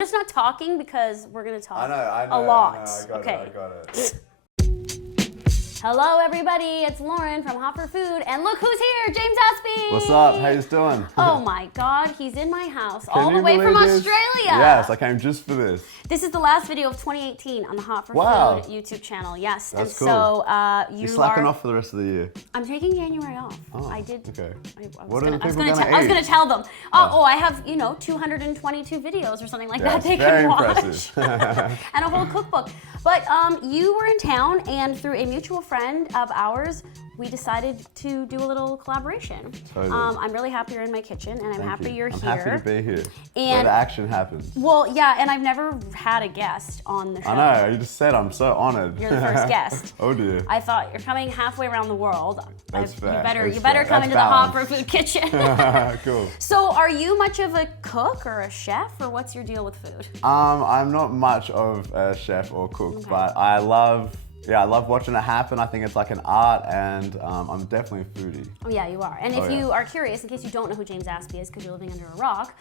Just not talking because we're gonna talk I know, a lot. I got it. Hello everybody, it's Lauren from Hot for Food, and look who's here, James Aspey! What's up? How you doing? Oh my God, he's in my house all the way from Australia! Yes, I came just for this. This is the last video of 2018 on the Hot for Food YouTube channel, yes. That's and cool. So you're slacking off for the rest of the year. I'm taking January off. Oh, I did. Okay. I What are the people I was gonna tell them. Oh, I have 222 videos or something like that they can watch. Impressive. And a whole cookbook. But you were in town, and through a mutual friend of ours, we decided to do a little collaboration. Totally. I'm really happy you're in my kitchen, and I'm happy you're here. I'm happy to be here. And where the action happens. Well, yeah, and I've never had a guest on the show. I know, you just said I'm so honored. You're the first guest. Oh dear. I thought you're coming halfway around the world. That's fair. You better come into the Hot for Food kitchen. Cool. So are you much of a cook or a chef, or what's your deal with food? I'm not much of a chef or cook, but I love watching it happen. I think it's like an art, and I'm definitely a foodie. Oh yeah, you are. And if you are curious, in case you don't know who James Aspey is because you're living under a rock,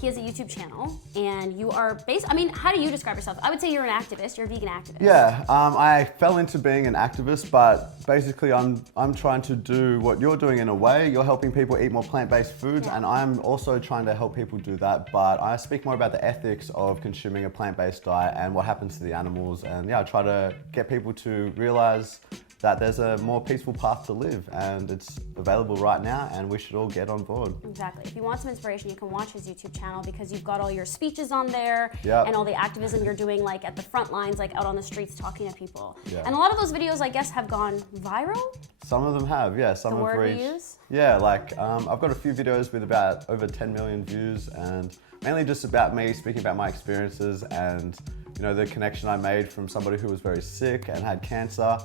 he has a YouTube channel, and you are how do you describe yourself? I would say you're an activist. You're a vegan activist. Yeah, I fell into being an activist, but basically I'm trying to do what you're doing in a way. You're helping people eat more plant-based foods, and I'm also trying to help people do that, but I speak more about the ethics of consuming a plant-based diet and what happens to the animals, and I try to get people to realize that there's a more peaceful path to live, and it's available right now, and we should all get on board. Exactly. If you want some inspiration, you can watch his YouTube channel because you've got all your speeches on there Yep. and all the activism you're doing, like at the front lines, like out on the streets talking to people. Yeah. And a lot of those videos, I guess, have gone viral. Some of them have, yeah. Some The have word reached. we use? Yeah, like I've got a few videos with about over 10 million views, and mainly just about me speaking about my experiences and the connection I made from somebody who was very sick and had cancer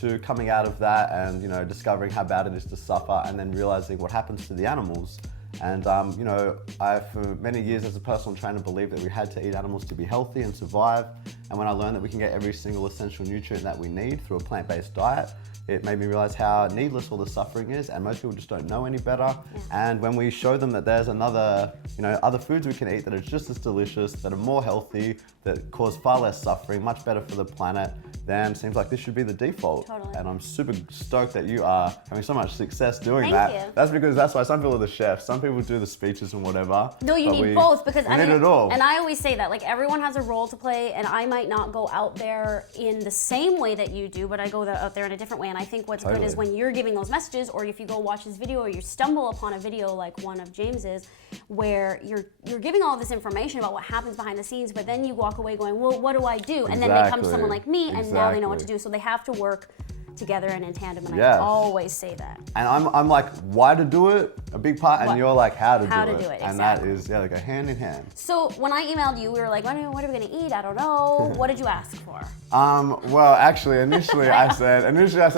to coming out of that and discovering how bad it is to suffer, and then realizing what happens to the animals. And I for many years as a personal trainer believed that we had to eat animals to be healthy and survive. And when I learned that we can get every single essential nutrient that we need through a plant-based diet, it made me realize how needless all the suffering is, and most people just don't know any better. And when we show them that there's other foods we can eat that are just as delicious, that are more healthy, that cause far less suffering, much better for the planet, then it seems like this should be the default. Totally. And I'm super stoked that you are having so much success doing Thank that. you. That's why some people are the chefs, some people do the speeches and whatever. No, you need both, because we need it all. And I always say that, like, everyone has a role to play, and I might not go out there in the same way that you do, but I go out there in a different way. And I think what's good is when you're giving those messages, or if you go watch his video, or you stumble upon a video like one of James's, where you're giving all this information about what happens behind the scenes, but then you walk away going, well, what do I do? And then they come to someone like me, and now they know what to do. So they have to work together and in tandem, and I always say that. And I'm like, why to do it, a big part, and you're like, how to do it. Exactly. And that is, they go hand in hand. So when I emailed you, we were like, what are we gonna eat? I don't know. What did you ask for? Well, actually, initially I said,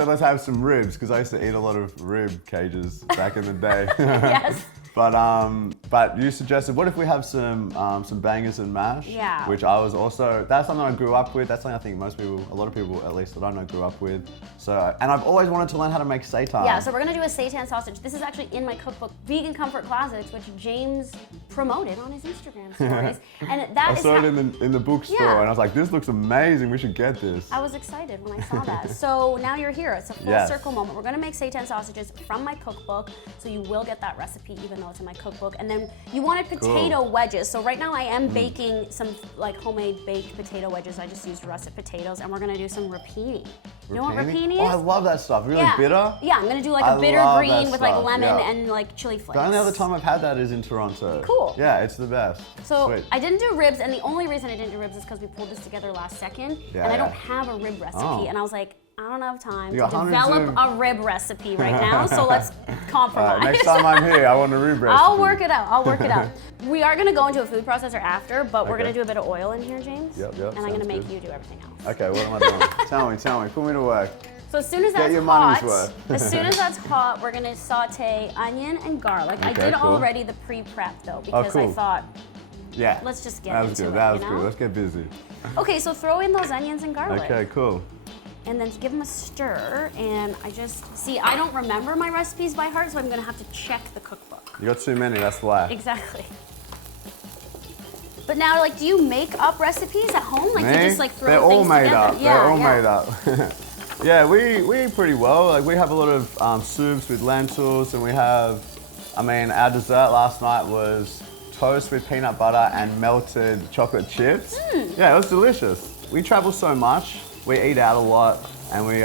let's have some ribs, because I used to eat a lot of rib cages back in the day. Yes. But you suggested, what if we have some bangers and mash? Yeah. Which I was also, that's something I grew up with. That's something I think a lot of people at least that I know grew up with. So, and I've always wanted to learn how to make seitan. Yeah, so we're gonna do a Seitan sausage. This is actually in my cookbook, Vegan Comfort Classics, which James promoted on his Instagram stories. And that I saw it in the bookstore, and I was like, this looks amazing. We should get this. I was excited when I saw that. So now you're here. It's a full circle moment. We're gonna make Seitan sausages from my cookbook, so you will get that recipe even though it's in my cookbook. And then you wanted potato wedges. So right now I am baking some like homemade baked potato wedges. I just used russet potatoes, and we're gonna do some rapini. You know what rapini is? Oh, I love that stuff. Really bitter? Yeah, I'm gonna do like a bitter green with like lemon and like chili flakes. The only other time I've had that is in Toronto. Cool. Yeah, it's the best. So Sweet. I didn't do ribs, and the only reason I didn't do ribs is because we pulled this together last second, and I don't have a rib recipe, and I was like, I don't have time to develop a rib recipe right now, so let's compromise. Next time I'm here, I want a rib recipe. I'll work it out. We are gonna go into a food processor after, but we're gonna do a bit of oil in here, James. Yep. And I'm gonna make you do everything else. Okay, what am I doing? Tell me, put me to work. So as soon as that's your money's worth. as soon as that's hot, we're gonna saute onion and garlic. I did already the pre-prep though, because I thought, let's just get into it. That was good. Let's get busy. Okay, so throw in those onions and garlic. Okay, cool. And then give them a stir, and I don't remember my recipes by heart, so I'm gonna have to check the cookbook. You got too many, that's why. Exactly. But now, like, do you make up recipes at home? Like, Me? you just like throw They're all things made together? up. They're all made up. Yeah, we eat pretty well. Like, we have a lot of soups with lentils, and we have, I mean, our dessert last night was toast with peanut butter and melted chocolate chips. Yeah, it was delicious. We travel so much, we eat out a lot, and we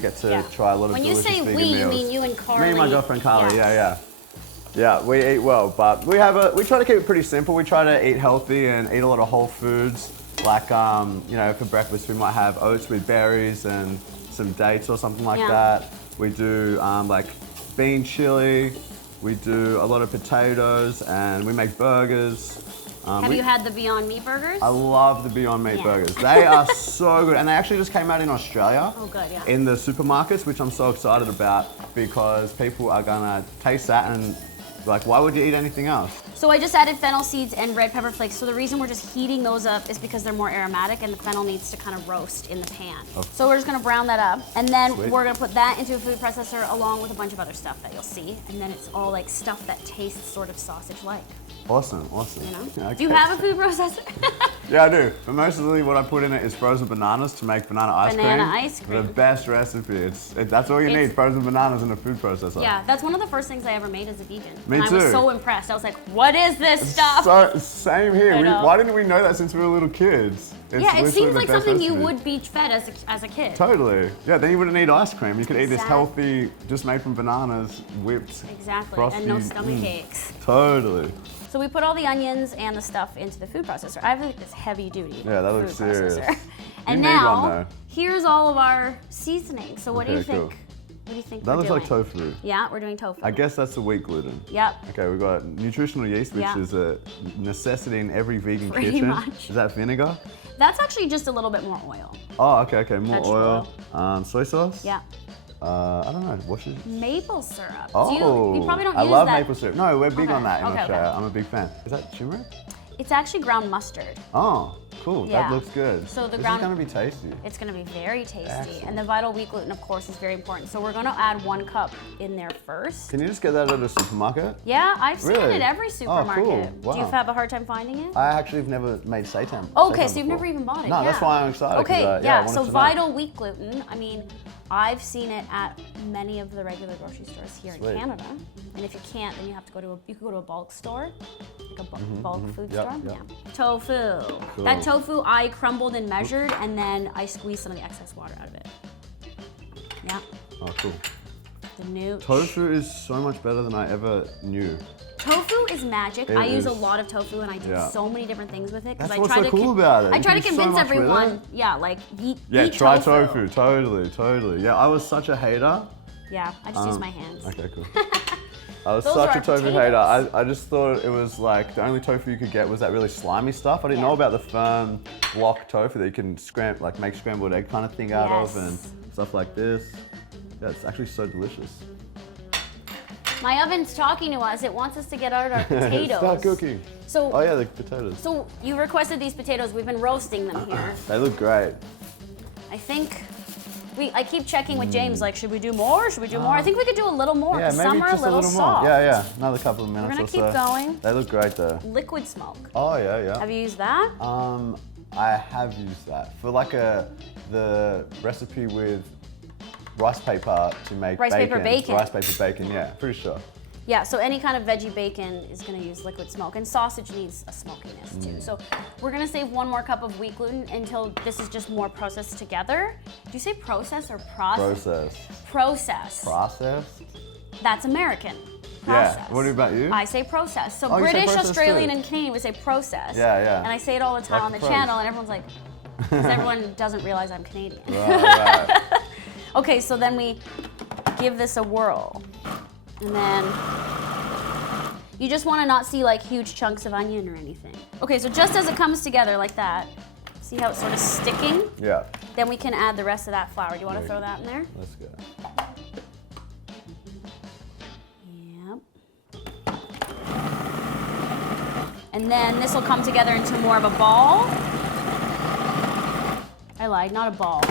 get to try a lot of delicious vegan meals. When you say we, you mean you and Carly? Me and my girlfriend Carly, yeah, we eat well, but we try to keep it pretty simple. We try to eat healthy and eat a lot of whole foods. Like, you know, for breakfast we might have oats with berries and some dates or something like that. We do like bean chili. We do a lot of potatoes, and we make burgers. Have you had the Beyond Meat burgers? I love the Beyond Meat burgers. They are so good, and they actually just came out in Australia. Oh, good, yeah. In the supermarkets, which I'm so excited about because people are gonna taste that and like, why would you eat anything else? So I just added fennel seeds and red pepper flakes. So the reason we're just heating those up is because they're more aromatic, and the fennel needs to kind of roast in the pan. Okay. So we're just gonna brown that up, and then we're gonna put that into a food processor along with a bunch of other stuff that you'll see, and then it's all like stuff that tastes sort of sausage-like. Awesome. You know? Yeah, Do you have a food processor? Yeah, I do. But mostly what I put in it is frozen bananas to make banana ice cream. Banana ice cream. The best recipe. That's all you need, frozen bananas in a food processor. Yeah, that's one of the first things I ever made as a vegan. Me and too. I was so impressed. I was like, what is this stuff? So, same here. know. Why didn't we know that since we were little kids? It's Yeah, it literally seems the like best something you recipe. would be fed as a kid. Totally. Yeah, then you wouldn't need ice cream. You could eat this Exactly. healthy, just made from bananas, whipped, Exactly, frosty. and no stomach aches. Totally. So we put all the onions and the stuff into the food processor. I have like this heavy duty Yeah, that food looks serious. processor. And need one, now, though. here's all of our seasoning. So what do you Okay, think? cool. What do you think That we're looks doing? like tofu. Yeah, we're doing tofu. I guess that's the wheat gluten. Yep. Okay, we've got nutritional yeast, which is a necessity in every vegan Pretty kitchen. much. Is that vinegar? That's actually just a little bit more oil. Oh, okay, more Vegetable oil. Soy sauce? Yeah. I don't know, what should... Maple syrup. Oh, you probably don't I use love that. maple syrup. No, we're big Okay, on that in okay, Australia. okay. I'm a big fan. Is that turmeric? It's actually ground mustard. Oh, cool. Yeah. That looks good. So the this ground- is going to be tasty. It's going to be very tasty. Excellent. And the vital wheat gluten, of course, is very important. So we're going to add 1 cup in there first. Can you just get that at a supermarket? Yeah, I've seen it Really? at every supermarket. cool. Wow. Do you have a hard time finding it? I actually have never made seitan. Okay, seitan so you've before. never even bought it. No, yeah. that's why I'm excited. Okay, I yeah. wanted So to know. vital wheat gluten. I mean, I've seen it at many of the regular grocery stores here Sweet. in Canada. And if you can't, then you have to go to you could go to a bulk store, like a bulk food Yep, store. yep. Yeah. Tofu. Cool. That tofu I crumbled and measured, and then I squeezed some of the excess water out of it. Yeah. Oh, cool. The new Tofu is so much better than I ever knew. Tofu is magic. It I use is. a lot of tofu, and I do Yeah. so many different things with it. That's I what's try so to cool about it. I You try to can do so convince much with everyone, it. yeah, like eat Try tofu. tofu. Totally. Yeah, I was such a hater. Yeah, I just use my hands. Okay, cool. I was Those such are a tofu potatoes. hater. I just thought it was like the only tofu you could get was that really slimy stuff. I didn't know about the firm block tofu that you can make scrambled egg kind of thing out of and stuff like this. Yeah, it's actually so delicious. My oven's talking to us. It wants us to get out our potatoes. Start cooking. So, Oh yeah, the potatoes. so you requested these potatoes. We've been roasting them here. They look great. I think I keep checking with James, like, should we do more? Should we do more? I think we could do a little more. Yeah, maybe Some are just a little more. soft. Yeah, another couple of minutes gonna or keep so. going. They look great though. Liquid smoke. Oh yeah. Have you used that? I have used that for like the recipe with rice paper to make Rice paper bacon. Rice paper bacon, yeah, pretty sure. Yeah, so any kind of veggie bacon is gonna use liquid smoke, and sausage needs a smokiness too. So we're gonna save 1 more cup of wheat gluten until this is just more processed together. Do you say process or process? Process. Process. That's American. Yeah. Process. What about you? I say process. So Oh, you say British, process Australian, too. and Canadian would say process. Yeah. And I say it all the time Like on the pros. channel, and everyone's like, because everyone doesn't realize I'm Canadian. Right. Okay, so then we give this a whirl. And then you just want to not see like huge chunks of onion or anything. Okay, so just as it comes together like that, see how it's sort of sticking? Yeah. Then we can add the rest of that flour. Do you want to throw that in there? Let's go. Yep. And then this will come together into more of a ball. I lied, not a ball.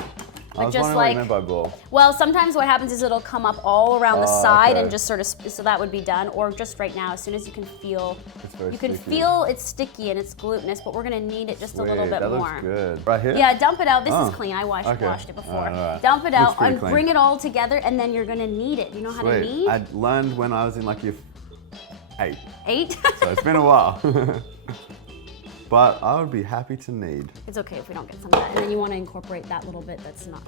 I was just wondering what you meant by ball. Well, sometimes what happens is it'll come up all around the side and just sort of, so that would be done. Or just right now, as soon as you can feel, it's sticky and it's glutinous, but we're gonna knead it just a little bit more. That looks good. Right here? Yeah, dump it out. This is clean. I washed it before. Right. Dump it out and bring it all together, and then you're gonna knead it. Do you know how to knead? I learned when I was in like year 8. 8? So it's been a while. But I would be happy to knead. It's okay if we don't get some of that. And then you want to incorporate that little bit that's not,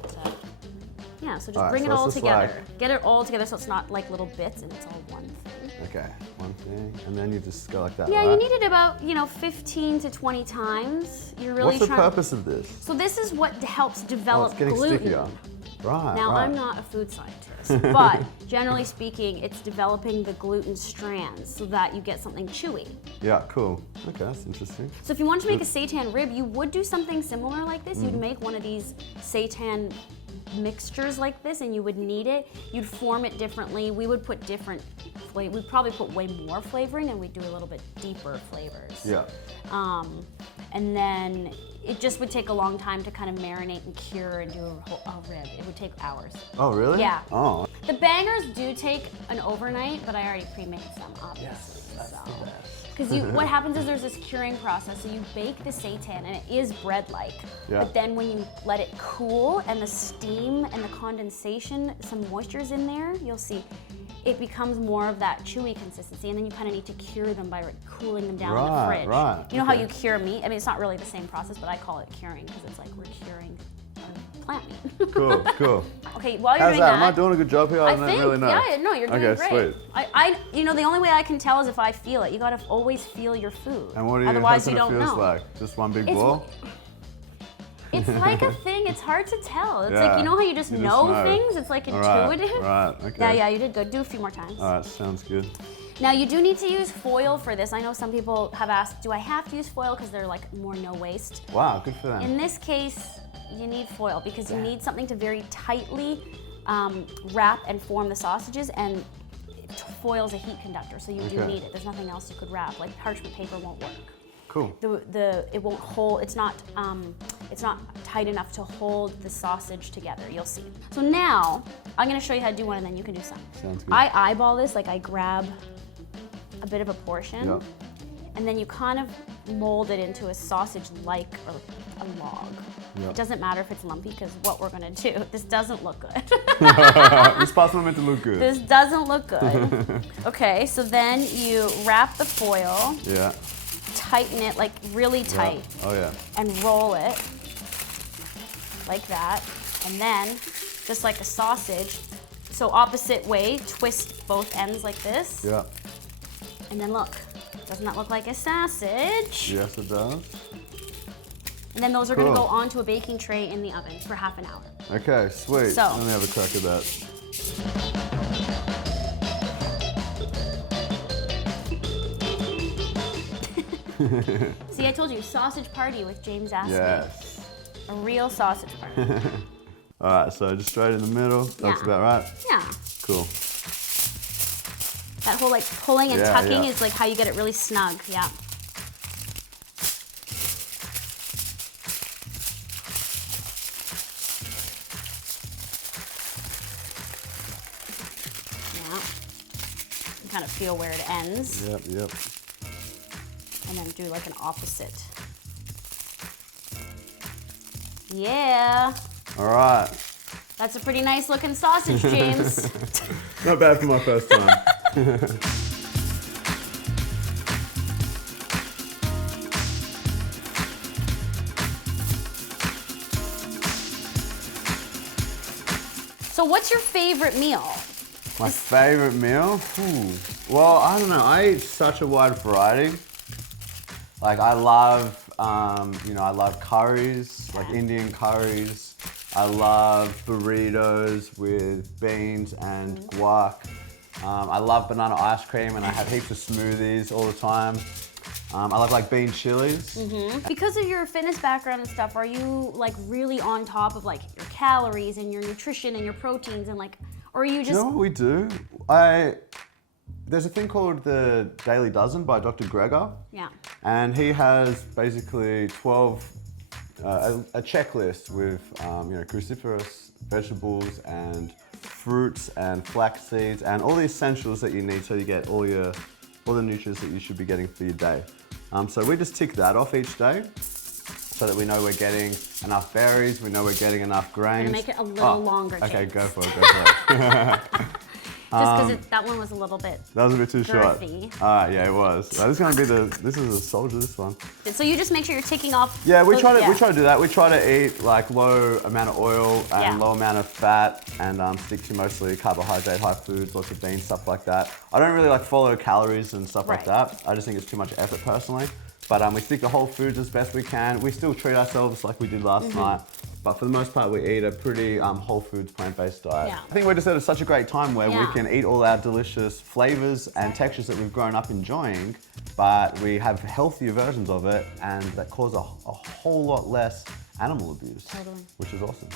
yeah, so just bring it all together. Get it all together so it's not like little bits and it's all one thing. Okay, one thing, and then you just go like that, Yeah, right? you need it about, 15 to 20 times. You're really What's the purpose of this? So this is what helps develop it's getting gluten. stickier. Right, Now, I'm not a food scientist, but generally speaking, it's developing the gluten strands so that you get something chewy. Yeah, cool. Okay, that's interesting. So if you wanted to make a seitan rib, you would do something similar like this. You'd make one of these seitan mixtures like this and you would knead it. You'd form it differently. We would put different flavor. We'd probably put way more flavoring and we'd do a little bit deeper flavors. Yeah. And then it just would take a long time to kind of marinate and cure and do a rib. It would take hours. Oh, really? Yeah. Oh. The bangers do take an overnight, but I already pre-made some, obviously. Yes, that's the best. Because what happens is there's this curing process. So you bake the seitan and it is bread-like. Yeah. But then when you let it cool and the steam and the condensation, some moisture's in there, you'll see it becomes more of that chewy consistency, and then you kind of need to cure them by cooling them down in the fridge. Right. You know how you cure meat? I mean, it's not really the same process, but I call it curing because it's like we're curing our plant meat. Cool, cool. Okay, while you're How's doing that? that, Am I doing a good job here? I don't think, really know. yeah, no, you're doing okay, great. Sweet. The only way I can tell is if I feel it. You gotta always feel your food. And what do you Otherwise, hoping you don't it feels know. like? Just one big ball? It's like a thing. It's hard to tell. It's Yeah, like, you know how you just know things? It's like intuitive. Right, okay. Yeah, you did good. Do a few more times. All right, sounds good. Now, you do need to use foil for this. I know some people have asked, do I have to use foil because they're like more no waste? Wow, good for them. In this case, you need foil because you need something to very tightly wrap and form the sausages, and foil is a heat conductor, so you do need it. There's nothing else you could wrap. Like parchment paper won't work. Cool. It won't hold. It's not tight enough to hold the sausage together. You'll see. So now I'm gonna show you how to do one, and then you can do some. Sounds good. I eyeball this. Like I grab a bit of a portion, and then you kind of mold it into a sausage-like or a log. It doesn't matter if it's lumpy because what we're gonna do. This doesn't look good. This part's not meant to look good. This doesn't look good. Okay, so then you wrap the foil. Yeah. Tighten it like really tight. Yeah. Oh yeah. And roll it like that. And then, just like a sausage, so opposite way, twist both ends like this. Yeah. And then look, doesn't that look like a sausage? Yes, it does. And then those are gonna go onto a baking tray in the oven for half an hour. Okay, sweet. So, let me have a crack at that. See, I told you, sausage party with James Aspey. Yes. A real sausage party. All right, so just straight in the middle. That's about right. Yeah. Cool. That whole like pulling and tucking is like how you get it really snug. Yeah. Yeah. You kind of feel where it ends. Yep, yep. And then do like an opposite. Yeah. All right. That's a pretty nice looking sausage, James. Not bad for my first time. So what's your favorite meal? My favorite meal? Well, I don't know. I eat such a wide variety. Like I love, I love curries, like Indian curries. I love burritos with beans and guac. I love banana ice cream, and I have heaps of smoothies all the time. I love like bean chilies. Because of your fitness background and stuff, are you like really on top of like your calories and your nutrition and your proteins and like, or are you just? You know what we do? There's a thing called the Daily Dozen by Dr. Greger. Yeah. And he has basically 12 a checklist with cruciferous vegetables and fruits and flax seeds and all the essentials that you need so you get all the nutrients that you should be getting for your day. So we just tick that off each day so that we know we're getting enough berries, we know we're getting enough grains. I'm gonna make it a little longer, James. Okay, go for it. Just because that one was a little bit That was a bit too short. girthy. Yeah, it was. This is a soldier, this one. So you just make sure you're ticking off. Yeah, we try to do that. We try to eat like low amount of oil and low amount of fat and stick to mostly carbohydrate, high foods, lots of beans, stuff like that. I don't really like follow calories and stuff like that. I just think it's too much effort personally. But we stick to whole foods as best we can. We still treat ourselves like we did last night. But for the most part, we eat a pretty whole foods, plant-based diet. Yeah. I think we're just at such a great time where we can eat all our delicious flavors and textures that we've grown up enjoying, but we have healthier versions of it, and that cause a whole lot less animal abuse, which is awesome.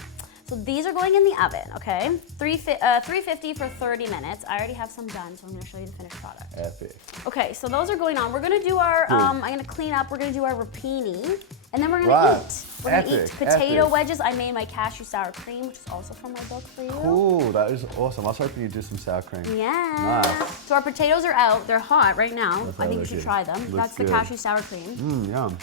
So these are going in the oven, okay? 350 for 30 minutes. I already have some done, so I'm gonna show you the finished product. Epic. Okay, so those are going on. We're gonna do our, I'm gonna clean up, we're gonna do our rapini, and then we're gonna eat. We're gonna eat potato wedges. I made my cashew sour cream, which is also from my book for you. Cool, that is awesome. I was hoping you'd do some sour cream. Yeah. Nice. So our potatoes are out. They're hot right now. That's I think you should try them. That's the cashew sour cream. Yum.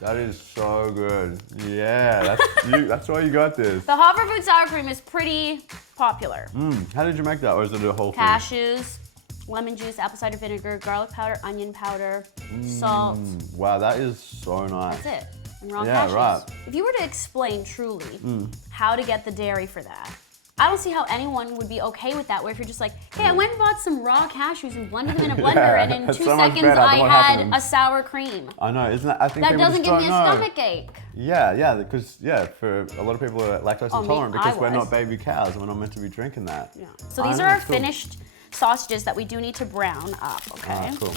That is so good. Yeah, that's why you got this. The hot for food sour cream is pretty popular. How did you make that, or is it a whole thing? Cashews, lemon juice, apple cider vinegar, garlic powder, onion powder, salt. Wow, that is so nice. That's it. And raw cashews. Yeah, right. If you were to explain truly how to get the dairy for that, I don't see how anyone would be okay with that, where if you're just like, hey, I went and bought some raw cashews and blended them in a blender, and in 2 seconds I had a sour cream. I know, isn't that? I think that doesn't give me a stomach ache. Yeah, because for a lot of people who are lactose intolerant, because we're not baby cows and we're not meant to be drinking that. Yeah. So these are our finished sausages that we do need to brown up, okay? Ah, cool.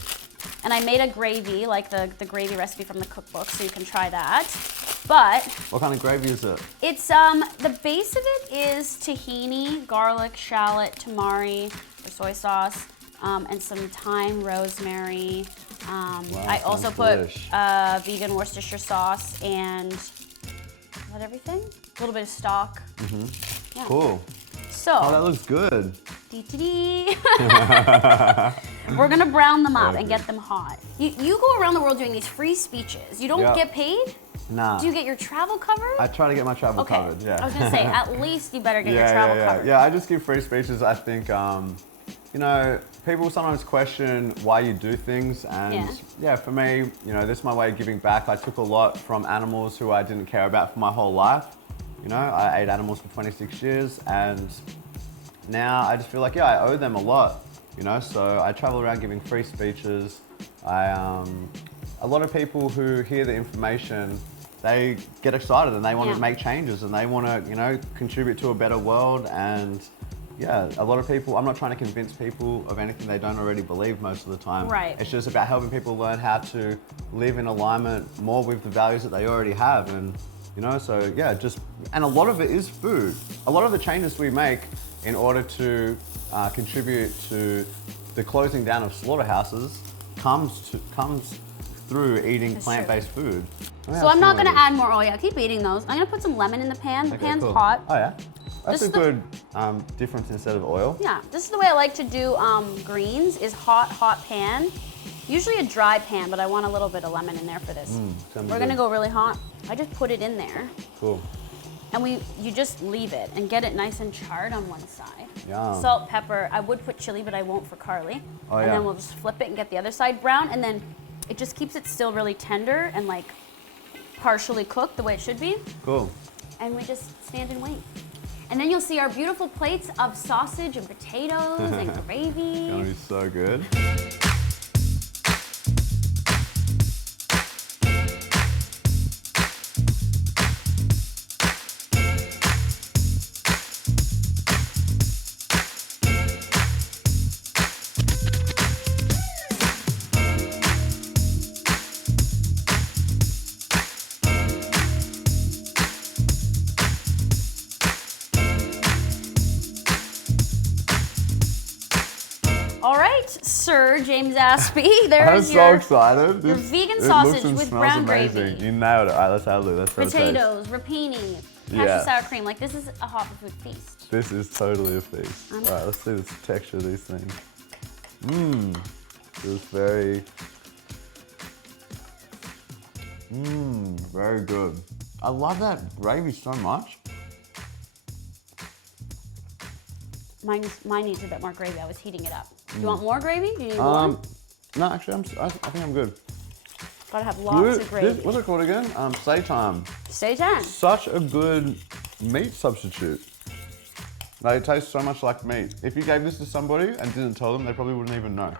And I made a gravy, like the gravy recipe from the cookbook, so you can try that. But what kind of gravy is it? It's the base of it is tahini, garlic, shallot, tamari, or soy sauce, and some thyme, rosemary. I also put vegan Worcestershire sauce and is that everything? A little bit of stock. Yeah. Cool. So that looks good. We're gonna brown them up and get them hot. You go around the world doing these free speeches. You don't get paid? Nah. Do you get your travel covered? I try to get my travel covered, yeah. I was gonna say, at least you better get your travel covered. Yeah, I just give free speeches. I think, people sometimes question why you do things, and for me, this is my way of giving back. I took a lot from animals who I didn't care about for my whole life. I ate animals for 26 years, and now I just feel like, I owe them a lot, so I travel around giving free speeches. A lot of people who hear the information, they get excited and they want to make changes and they want to, contribute to a better world. And a lot of people, I'm not trying to convince people of anything they don't already believe most of the time. Right. It's just about helping people learn how to live in alignment more with the values that they already have. And, and a lot of it is food. A lot of the changes we make in order to contribute to the closing down of slaughterhouses comes through eating plant-based food. So I'm not gonna add more oil. Yeah, keep eating those. I'm gonna put some lemon in the pan. The pan's hot. Oh yeah? That's a good difference instead of oil. Yeah, this is the way I like to do greens, is hot pan. Usually a dry pan, but I want a little bit of lemon in there for this. We're gonna go really hot. I just put it in there. Cool. And you just leave it and get it nice and charred on one side. Yum. Salt, pepper. I would put chili, but I won't for Carly. Oh, and then we'll just flip it and get the other side brown, and then it just keeps it still really tender and like partially cooked the way it should be. Cool. And we just stand and wait. And then you'll see our beautiful plates of sausage and potatoes and gravy. It's gonna be so good. Sir James Aspey. I'm There's so your excited. your This- vegan it sausage looks and with smells brown amazing. gravy. You nailed it. All right, let's have a look. Let's have a taste. Potatoes, rapini, cashew Yeah. sour cream. Like this is a hot food feast. This is totally a feast. All right, let's see the texture of these things. Mmm. Feels very. Mmm. Very good. I love that gravy so much. Mine needs a bit more gravy. I was heating it up. Do you want more gravy? Do you need more? No, actually, I think I'm good. Gotta have lots of gravy. What's it called again? Seitan. Seitan. Such a good meat substitute. Like, it tastes so much like meat. If you gave this to somebody and didn't tell them, they probably wouldn't even know.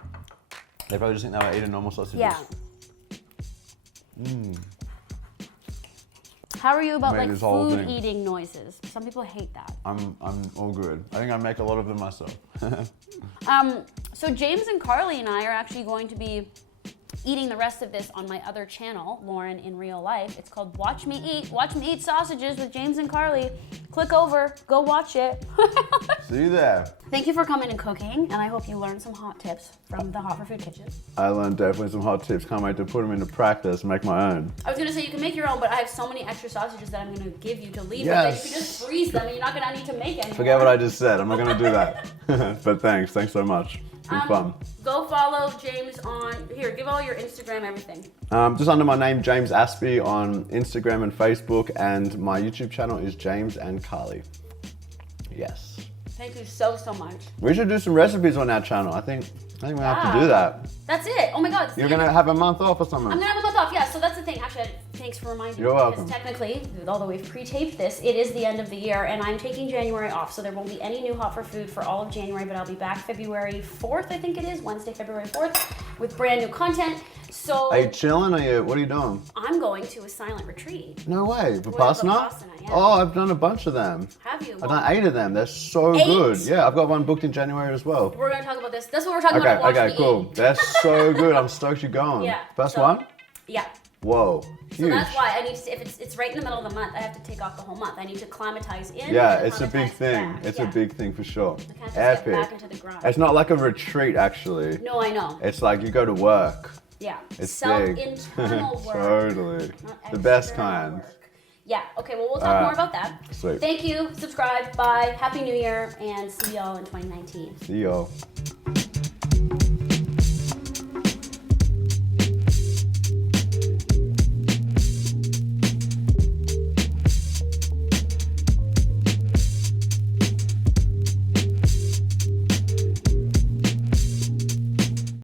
They probably just think they were eating normal sausages. Yeah. How are you about Made like this whole food thing. eating noises? Some people hate that. I'm all good. I think I make a lot of them myself. So James and Carly and I are actually going to be eating the rest of this on my other channel, Lauren in Real Life. It's called Watch Me Eat Sausages with James and Carly. Click over, go watch it. See you there. Thank you for coming and cooking, and I hope you learned some hot tips from the Hot for Food Kitchen. I learned definitely some hot tips. Can't wait to put them into practice, make my own. I was gonna say you can make your own, but I have so many extra sausages that I'm gonna give you to leave with Yes. that you can just freeze them and you're not gonna need to make any. Forget what I just said. I'm not going to do that. But thanks so much. It's been fun. Go follow James on, here, give all your Instagram, everything. Just under my name, James Aspey, on Instagram and Facebook, and my YouTube channel is James and Carly. Yes. Thank you so much. We should do some recipes on our channel. I think we have to do that. That's it. Oh my God. You're going to have a month off or something. I'm gonna have a month off, yeah, so that's the thing. Actually, thanks for reminding me. You're welcome. Because technically, although we've pre-taped this, it is the end of the year, and I'm taking January off, so there won't be any new Hot for Food for all of January, but I'll be back February 4th, I think it is, Wednesday, February 4th, with brand new content. So Are you chilling or what are you doing? I'm going to a silent retreat. No way. With Vipassana? Vipassana, yeah. Oh, I've done a bunch of them. Have you? I've done 8 of them. They're so 8? good. Yeah, I've got one booked in January as well. We're gonna talk about this. That's what we're talking about. Okay, Watch Me cool. Eat. They're so good. I'm stoked you're going. Yeah. First so- one? Yeah. Whoa. So Huge. that's why I need to, if it's right in the middle of the month, I have to take off the whole month. I need to climatize in. Yeah, and it's a big climatize thing. back. It's Yeah. a big thing for sure. I can't just Epic. get back into the grind. It's not like a retreat, actually. No, I know. It's like you go to work. Yeah. It's Self-internal big. work. Totally. Not The best external kind. work. Yeah. Okay. Well, we'll talk more about that. Sweet. Thank you. Subscribe. Bye. Happy New Year, and see y'all in 2019. See y'all.